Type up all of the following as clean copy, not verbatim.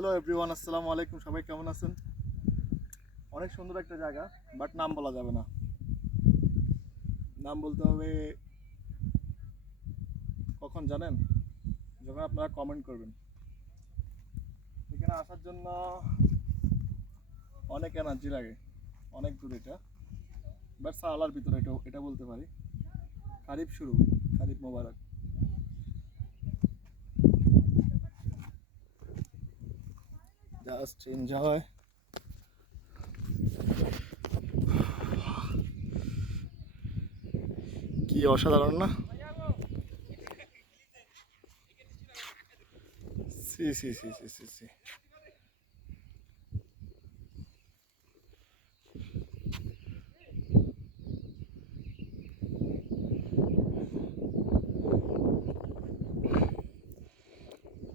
Hello everyone, আসসালামু আলাইকুম। সবাই কেমন আছেন? অনেক সুন্দর একটা জায়গা, বাট নাম বলা যাবে না। নাম বলতে হবে কখন জানেন? যখন আপনারা কমেন্ট করবেন। এখানে আসার জন্য অনেক এনার্জি লাগে, অনেক দূর এটা, বাট সালার ভিতরে এটা বলতে পারি। খারিফ শুরু, খারিফ মোবারক। Just enjoy. কি অসাধারণ না? সি সি সি সি সি সি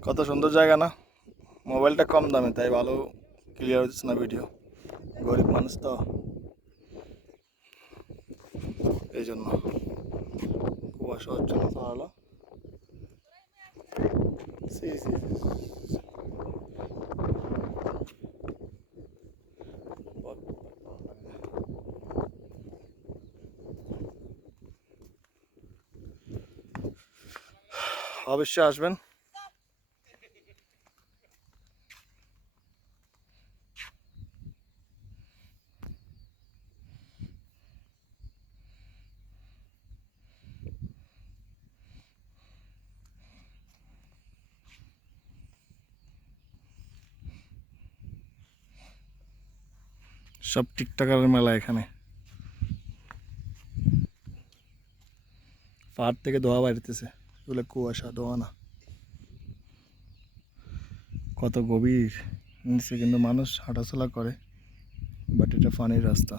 কত সুন্দর জায়গা না? মোবাইলটা কম দামে, তাই ভালো ক্লিয়ার হচ্ছে না ভিডিও। গরিব মানুষ তো, এই জন্য কুয়াশা হচ্ছে না তাহলে। সি সি সি অবশ্যই আসবেন। সব টিকটকারের মেলা এখানে। পাহাড় থেকে ধোয়া বাইরেতেছে, এগুলো কুয়াশা, ধোয়া না। কত গভীর নিচে, কিন্তু মানুষ হাঁটাচলা করে, বাট এটা পানির রাস্তা।